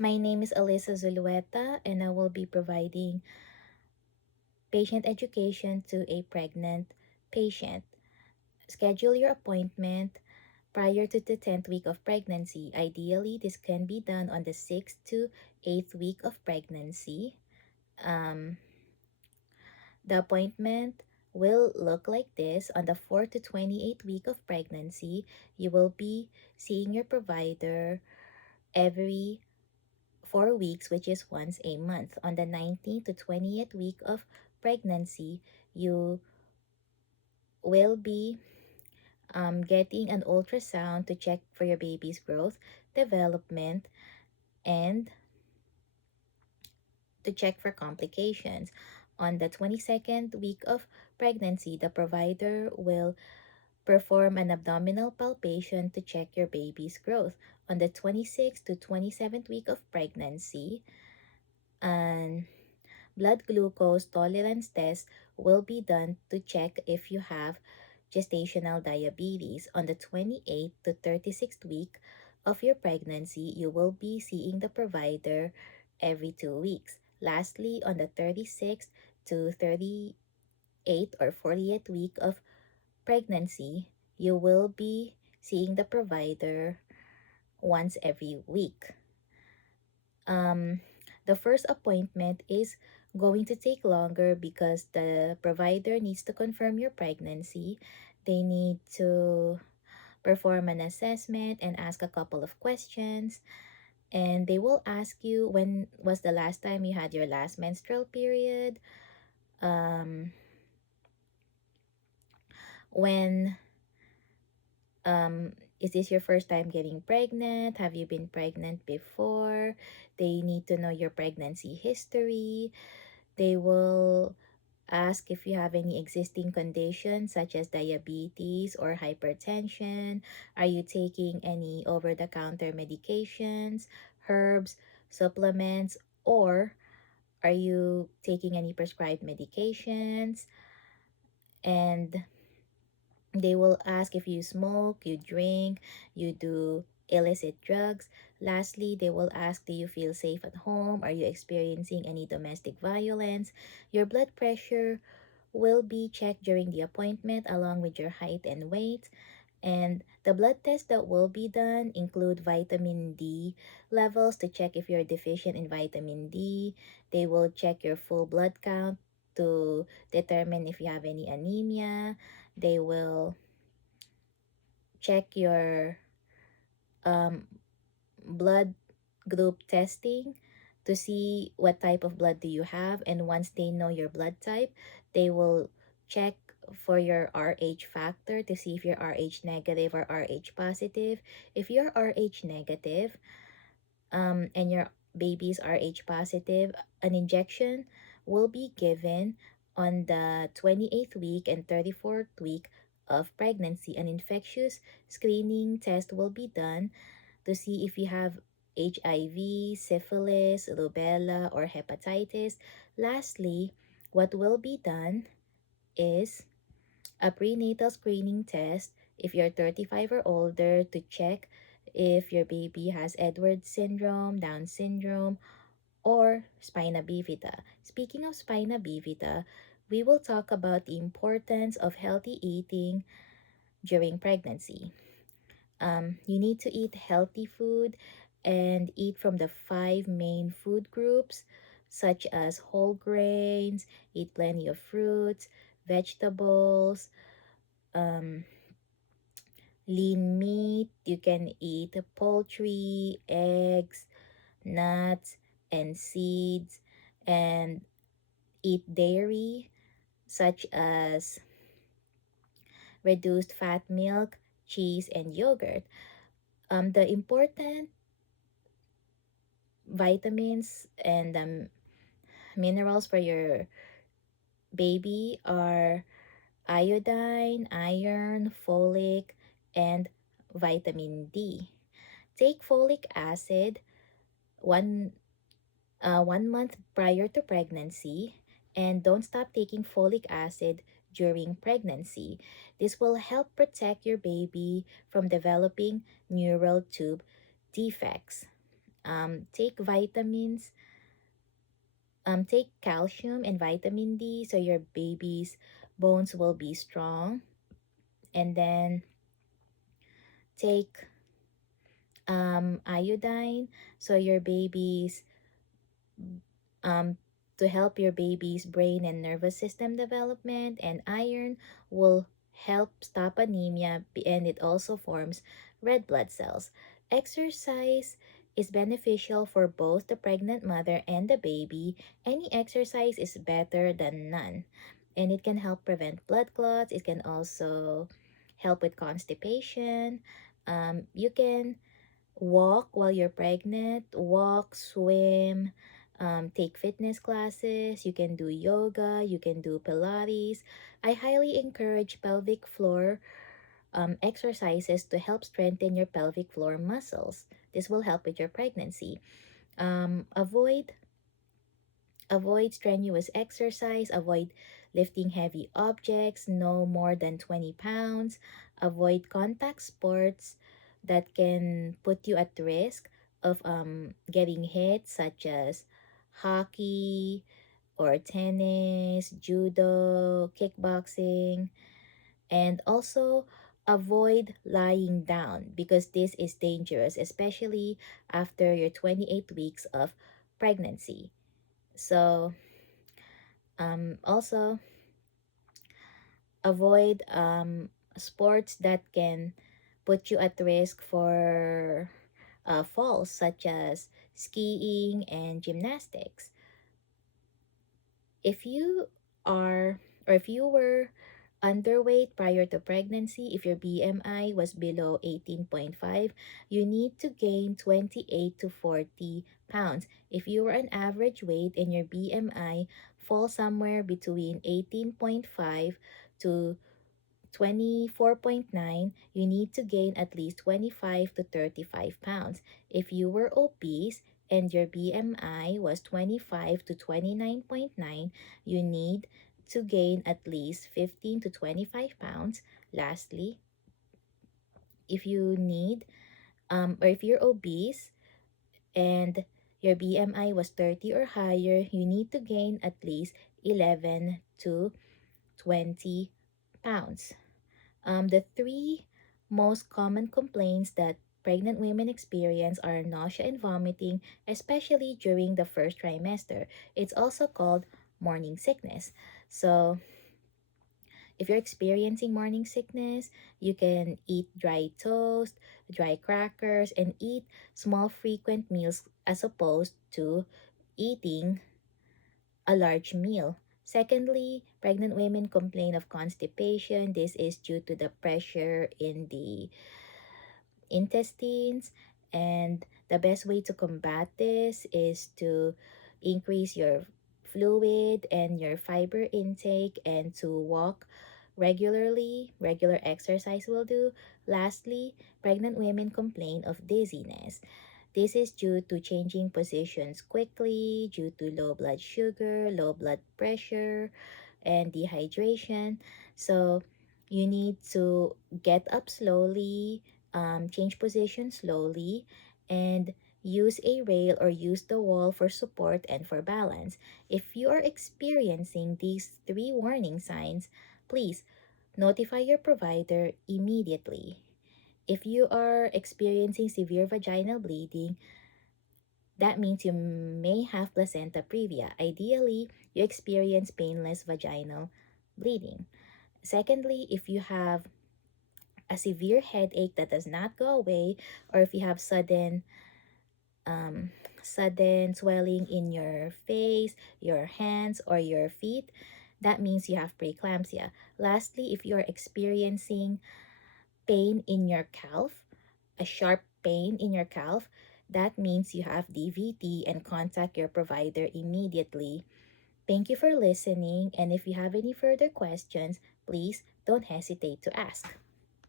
My name is Alyssa Zulueta, and I will be providing patient education to a pregnant patient. Schedule your appointment prior to the 10th week of pregnancy. Ideally, this can be done on the 6th to 8th week of pregnancy. Um, the appointment will look like this. On the 4th to 28th week of pregnancy, you will be seeing your provider every 4 weeks, which is once a month. On the 19th to 20th week of pregnancy, you will be getting an ultrasound to check for your baby's growth, development, and to check for complications. On the 22nd week of pregnancy, the provider will perform an abdominal palpation to check your baby's growth. On the 26th to 27th week of pregnancy, an blood glucose tolerance test will be done to check if you have gestational diabetes. On the 28th to 36th week of your pregnancy, you will be seeing the provider every 2 weeks. Lastly, on the 36th to 38th or 40th week of pregnancy, you will be seeing the provider once every week. um, the first appointment is going to take longer because the provider needs to confirm your pregnancy. They need to perform an assessment and ask a couple of questions. And they will ask you when was the last time you had your last menstrual period. Um, when is this your first time getting pregnant? Have you been pregnant before? They need to know your pregnancy history. They will ask if you have any existing conditions such as diabetes or hypertension. Are you taking any over the counter medications, herbs, supplements, or are you taking any prescribed medications? And they will ask if you smoke, you drink, you do illicit drugs. Lastly, they will ask, do you feel safe at home? Are you experiencing any domestic violence? Your blood pressure will be checked during the appointment along with your height and weight. And the blood tests that will be done include vitamin D levels to check if you're deficient in vitamin D. They will check your full blood count to determine if you have any anemia. They will check your um, blood group testing to see what type of blood do you have. And once they know your blood type, they will check for your RH factor to see if you're RH negative or RH positive. If you're RH negative, and your baby's RH positive, an injection will be given on the 28th week and 34th week of pregnancy. An infectious screening test will be done to see if you have HIV, syphilis, rubella, or hepatitis. Lastly, what will be done is a prenatal screening test if you're 35 or older to check if your baby has Edwards syndrome, Down syndrome, or spina bifida. Speaking of spina bifida, we will talk about the importance of healthy eating during pregnancy. You need to eat healthy food and eat from the five main food groups, such as whole grains, eat plenty of fruits, vegetables, um, lean meat. You can eat poultry, eggs, nuts, and seeds, and eat dairy, such as reduced fat milk, cheese, and yogurt. The important vitamins and minerals for your baby are iodine, iron, folic, and vitamin D. Take folic acid one 1 month prior to pregnancy, and don't stop taking folic acid during pregnancy. This will help protect your baby from developing neural tube defects. Take vitamins, take calcium and vitamin D so your baby's bones will be strong. And then take iodine so your baby's um, to help your baby's brain and nervous system development, and iron will help stop anemia, and it also forms red blood cells. Exercise is beneficial for both the pregnant mother and the baby. Any exercise is better than none, and it can help prevent blood clots. It can also help with constipation. You can walk while you're pregnant, walk, swim, take fitness classes. You can do yoga, you can do Pilates. I highly encourage pelvic floor exercises to help strengthen your pelvic floor muscles. This will help with your pregnancy. Avoid strenuous exercise, avoid lifting heavy objects, no more than 20 pounds, avoid contact sports that can put you at risk of getting hit, such as hockey or tennis, judo, kickboxing, and also avoid lying down because this is dangerous, especially after your 28 weeks of pregnancy. So, also, avoid sports that can put you at risk for falls, such as skiing and gymnastics. If you are, or if you were underweight prior to pregnancy, if your BMI was below 18.5, you need to gain 28 to 40 pounds. If you were an average weight and your BMI falls somewhere between 18.5 to 24.9, you need to gain at least 25 to 35 pounds. If you were obese and your BMI was 25 to 29.9, you need to gain at least 15 to 25 pounds. Lastly, if you need or if you're obese and your BMI was 30 or higher, you need to gain at least 11 to 20 pounds. The three most common complaints that pregnant women experience are nausea and vomiting, especially during the first trimester. It's also called morning sickness. So, if you're experiencing morning sickness, you can eat dry toast, dry crackers, and eat small frequent meals as opposed to eating a large meal. Secondly, pregnant women complain of constipation. This is due to the pressure in the intestines, and the best way to combat this is to increase your fluid and your fiber intake and to walk regularly. Regular exercise will do. Lastly, pregnant women complain of dizziness. This is due to changing positions quickly, due to low blood sugar, low blood pressure, and dehydration. So you need to get up slowly, change position slowly, and use a rail or use the wall for support and for balance. If you are experiencing these three warning signs, please notify your provider immediately. If you are experiencing severe vaginal bleeding, that means you may have placenta previa. Ideally, you experience painless vaginal bleeding. Secondly, if you have a severe headache that does not go away, or if you have um, sudden swelling in your face, your hands, or your feet, that means you have preeclampsia. Lastly, if you are experiencing pain in your calf, a sharp pain in your calf, that means you have DVT and contact your provider immediately. Thank you for listening, and if you have any further questions, please don't hesitate to ask.